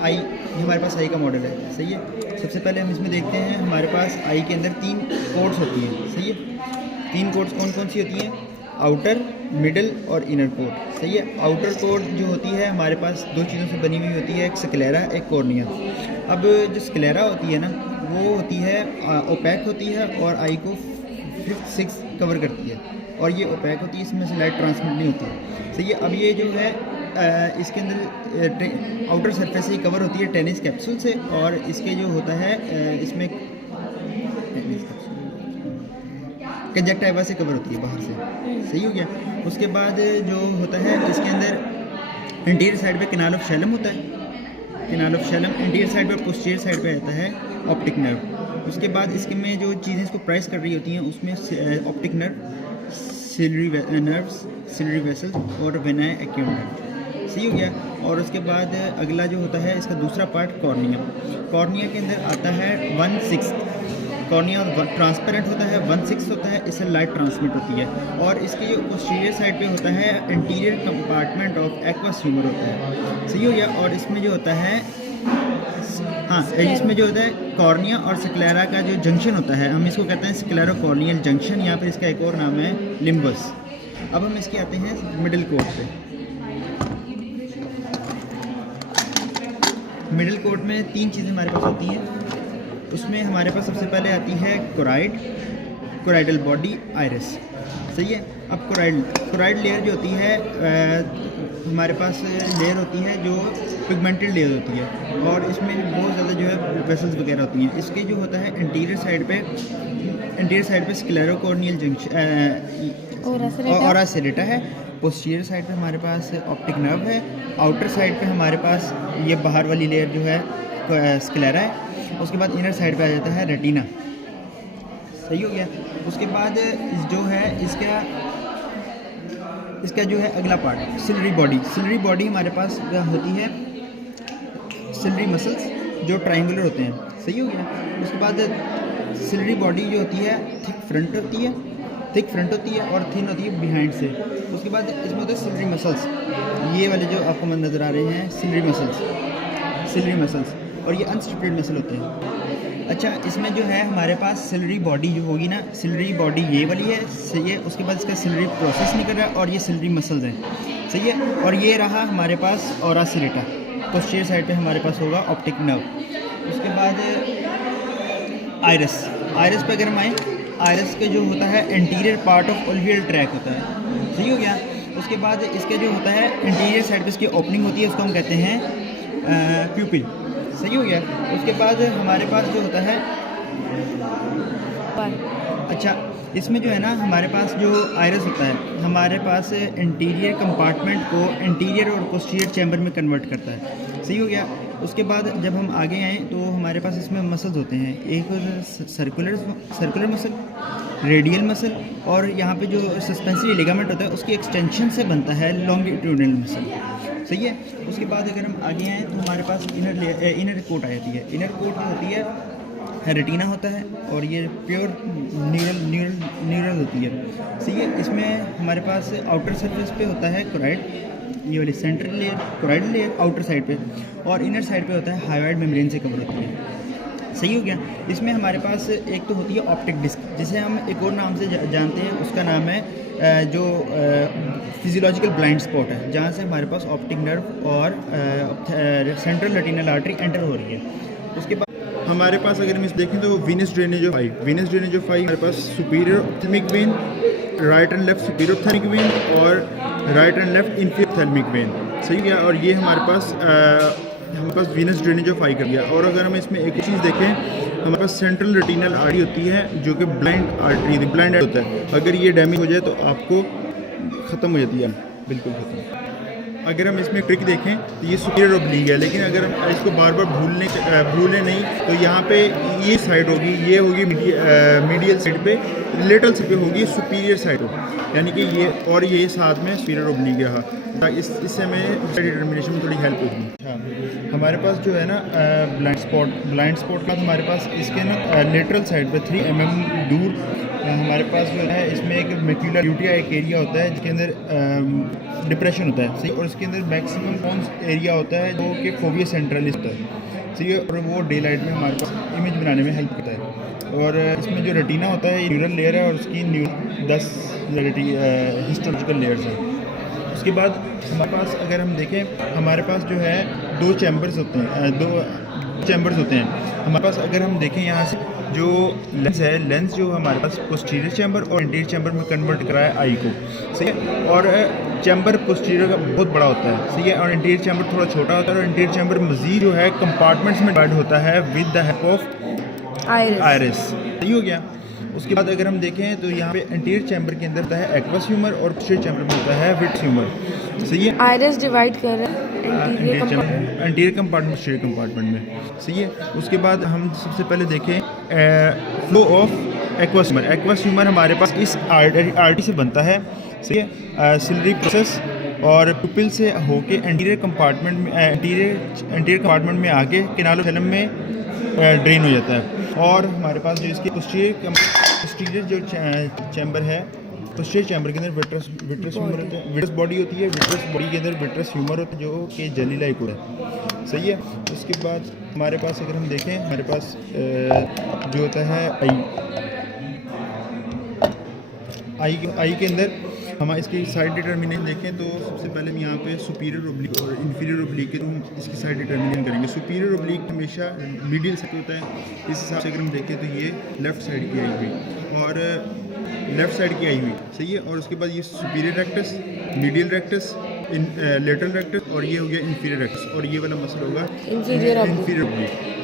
आई, ये हमारे पास आई का मॉडल है, सही है। सबसे पहले हम इसमें देखते हैं, हमारे पास आई के अंदर 3 कोड्स होती हैं, सही है। 3 कोड्स कौन कौन सी होती हैं? आउटर, मिडल और इनर कोड, सही है। आउटर कोड जो होती है हमारे पास 2 चीज़ों से बनी हुई होती है, एक स्क्लेरा, एक कॉर्निया। अब जो स्क्लेरा होती है ना, वो होती है ओपैक होती है और आई को 5th 6th कवर करती है, और ये ओपैक होती है, इसमें से लाइट ट्रांसमिट नहीं होती, सही है। अब ये जो है इसके अंदर आउटर सरफेस से ही कवर होती है टेनिस कैप्सूल से, और इसके जो होता है इसमें कंजक्टिवा से कवर होती है बाहर से, सही हो गया। उसके बाद जो होता है इसके अंदर इंटीरियर साइड पे कैनाल ऑफ शैलम होता है, canal of Shailam interior side पे, पोस्टीरियर साइड पे आता है ऑप्टिक नर्व। उसके बाद इसके में जो चीज़ें इसको प्राइस कर रही होती हैं उसमें optic nerve, ciliary nerves, ciliary vessel और वेनाई एक्यूम नर्व, सही हो गया। और उसके बाद अगला जो होता है इसका दूसरा पार्ट कॉर्निया। कॉर्निया के अंदर आता है 1/6 कॉर्निया, और ट्रांसपेरेंट होता है, 1/6 होता है, इससे लाइट ट्रांसमिट होती है। और इसके जो पोस्टीरियर साइड पे होता है interior compartment of aqueous humour होता है, सही हो गया। और इसमें जो होता है, हाँ, इसमें जो होता है कॉर्निया और स्क्लेरा का जो जंक्शन होता है, हम इसको कहते हैं स्क्लेरो कॉर्नियल जंक्शन, या फिर इसका एक और नाम है लिम्बस। अब हम इसके आते हैं मिडिल कोड पे। मिडिल कोड में 3 चीज़ें हमारे पास होती हैं। उसमें हमारे पास सबसे पहले आती है कोराइड, कोराइडल बॉडी, आइरिस, सही है। अब कोराइड लेयर जो होती है हमारे पास लेयर होती है जो पिगमेंटेड लेयर होती है, और इसमें बहुत ज़्यादा जो है वेसल्स वगैरह होती हैं। इसके जो होता है इंटीरियर साइड पे स्क्लेरोकॉर्नियल जंक्शन और सेरेटा है। पोस्टीरियर साइड पे हमारे पास ऑप्टिक नर्व है। आउटर साइड पे हमारे पास ये बाहर वाली लेयर जो है स्क्लेरा है। उसके बाद इनर साइड पे आ जाता है रेटिना, सही हो गया। उसके बाद जो है इसका जो है अगला पार्ट सिलरी बॉडी हमारे पास होती है सिलरी मसल्स जो ट्रायंगुलर होते हैं, सही हो गया। उसके बाद सिलरी बॉडी जो होती है थिक फ्रंट होती है और थिन होती है बिहाइंड से। उसके बाद इसमें होते हैं सिलरी मसल्स, ये वाले जो आपको नज़र आ रहे हैं सिलरी मसल्स, और ये अनस्ट्रिप्टेड मसल होते हैं। अच्छा, इसमें जो है हमारे पास सिलरी बॉडी जो होगी ना, सिलरी बॉडी ये वाली है, सही है। उसके बाद इसका सिलरी प्रोसेस निकल रहा है और ये सिलरी मसल्स हैं, सही है। और ये रहा हमारे पास ऑरा सेरेटा, पोस्टीरियर साइड पे हमारे पास होगा ऑप्टिक नर्व। उसके बाद आइरिस पे अगर हम आए, आइरिस के जो होता है इंटीरियर पार्ट ऑफ ओल्वियल ट्रैक होता है, सही हो गया। उसके बाद इसके जो होता है इंटीरियर साइड पे इसकी ओपनिंग होती है, उसको हम कहते हैं प्यूपिल, सही हो गया। उसके बाद हमारे पास जो होता है, अच्छा, इसमें जो है ना हमारे पास जो आइरिस होता है हमारे पास इंटीरियर कंपार्टमेंट को इंटीरियर और पोस्टीरियर चैम्बर में कन्वर्ट करता है, सही हो गया। उसके बाद जब हम आगे आएँ तो हमारे पास इसमें मसल्स होते हैं, एक सर्कुलर मसल, रेडियल मसल, और यहाँ पे जो सस्पेंसरी लिगामेंट होता है उसकी एक्सटेंशन से बनता है लॉन्गिट्यूडिनल मसल, सही है। उसके बाद अगर हम आगे आएँ तो हमारे पास इनर कोट आ जाती है। इनर कोट होती है रेटिना होता है, और ये प्योर न्यूरल होती है, सही है। इसमें हमारे पास आउटर सरफेस पे होता है कोराइड, ये वाली central layer choroidal layer outer side पे, और इनर साइड पे होता है हाइवाइड मेम्ब्रेन से कवर होती है, सही हो गया। इसमें हमारे पास एक तो होती है ऑप्टिक डिस्क, जिसे हम एक और नाम से जानते हैं, उसका नाम है जो फिजियोलॉजिकल ब्लाइंड स्पॉट है, जहाँ से हमारे पास ऑप्टिक नर्व और सेंट्रल रेटिनल आर्टरी एंटर हो रही है। उसके बाद हमारे पास अगर हम इस देखें तो वीनस ड्रेनेज ऑफ आई हमारे पास superior ophthalmic vein, right and left superior ophthalmic vein, और right and left inferior ophthalmic vein, सही गया। और ये हमारे पास वीनस ड्रेनेज ऑफ आई कर गया। और अगर हम इसमें एक चीज़ देखें, हमारे पास सेंट्रल रेटिनल आर्टरी होती है जो कि ब्लाइंड होता है। अगर ये डैमेज हो जाए तो आपको ख़त्म हो जाती है, बिल्कुल ख़त्म। अगर हम इसमें ट्रिक देखें तो ये सुपीरियर ऑब्लिक है, लेकिन अगर हम इसको बार बार भूलें नहीं तो यहाँ पे ये साइड होगी, ये होगी मीडियल साइड पे, लेटरल साइड पे होगी सुपीरियर साइड हो, यानी कि ये, और ये साथ में सुपीरियर ऑब्लिक रहा। इससे हमें डिटर्मिनेशन में थोड़ी हेल्प होगी। हाँ, हमारे पास जो है ना ब्लाइंड स्पॉट का हमारे पास इसके ना लेटरल साइड पे 3 mm दूर हमारे पास जो है इसमें एक मैक्यूलर ल्यूटिया एक एरिया होता है जिसके अंदर डिप्रेशन होता है, सही, और इसके अंदर मैक्सिमम पॉन्स एरिया होता है जो कि फोविया सेंट्रलिस होता है, सही है, और वो डे लाइट में हमारे पास इमेज बनाने में हेल्प करता है। और इसमें जो रेटिना होता है ये न्यूरल लेयर है और उसकी 10 हिस्टोलॉजिकल लेयर्स हैं। उसके बाद हमारे पास अगर हम देखें हमारे पास जो है 2 चैम्बर्स होते हैं, 2 चैम्बर्स होते हैं हमारे पास। अगर हम देखें यहाँ से जो लेंस है, लेंस जो हमारे पास पोस्टीरियर चैम्बर और एंटीरियर चैम्बर में कन्वर्ट करा है आई को, सही है, और चैम्बर पोस्टीरियर का बहुत बड़ा होता है, सही है, और एंटीरियर चैम्बर थोड़ा छोटा होता है, और एंटीरियर चैम्बर मजीद जो है कंपार्टमेंट्स में डिवाइड होता है with the help of iris, सही हो गया। उसके बाद अगर हम देखें तो यहाँ पे एंटीरियर चैम्बर के अंदर होता है एक्वस ह्यूमर और पोस्टीरियर चैम्बर में होता है विट्स ह्यूमर, सही है। आयरिस डिवाइड कर रहे हैं एंटीरियर कंपार्टमेंट पोस्टीरियर कंपार्टमेंट में, सही है। उसके बाद हम सबसे पहले देखें flow of aqueous humour. Aqueous humour हमारे पास इस आर्टरी से बनता है, सही है, सिलरी प्रोसेस और पुपिल से होके एंटीरियर कंपार्टमेंट में एंटीरियर कंपार्टमेंट में आके कैनालोफेलम में ड्रेन हो जाता है। और हमारे पास जो इसकी पोस्टीरियर जो चैम्बर है, पोस्टीरियर चैम्बर के अंदर विट्रस ह्यूमर होता है, विट्रस बॉडी होती है, विट्रस बॉडी के अंदर विट्रस ह्यूमर होता है जो कि जेली लाइक होता है, सही है। उसके बाद हमारे पास अगर हम देखें हमारे पास जो होता है आई के अंदर हम इसकी साइड डिटर्मिनेशन देखें तो सबसे पहले हम यहाँ पे सुपीरियर ओब्लिक और इन्फीरियर ओब्लिक के हम इसकी साइड डिटर्मिनेशन करेंगे। सुपीरियर ओब्लिक हमेशा मीडियल साइड होता है, इस हिसाब से अगर हम देखें तो ये लेफ़्ट साइड की आई हुई और लेफ़्ट साइड की आई हुई, सही है। और उसके बाद ये superior rectus, medial rectus, lateral rectus और ये हो गया इन्फीरियर रेक्टस, और ये वाला मसल होगा इंफीरियर ओब्लिक।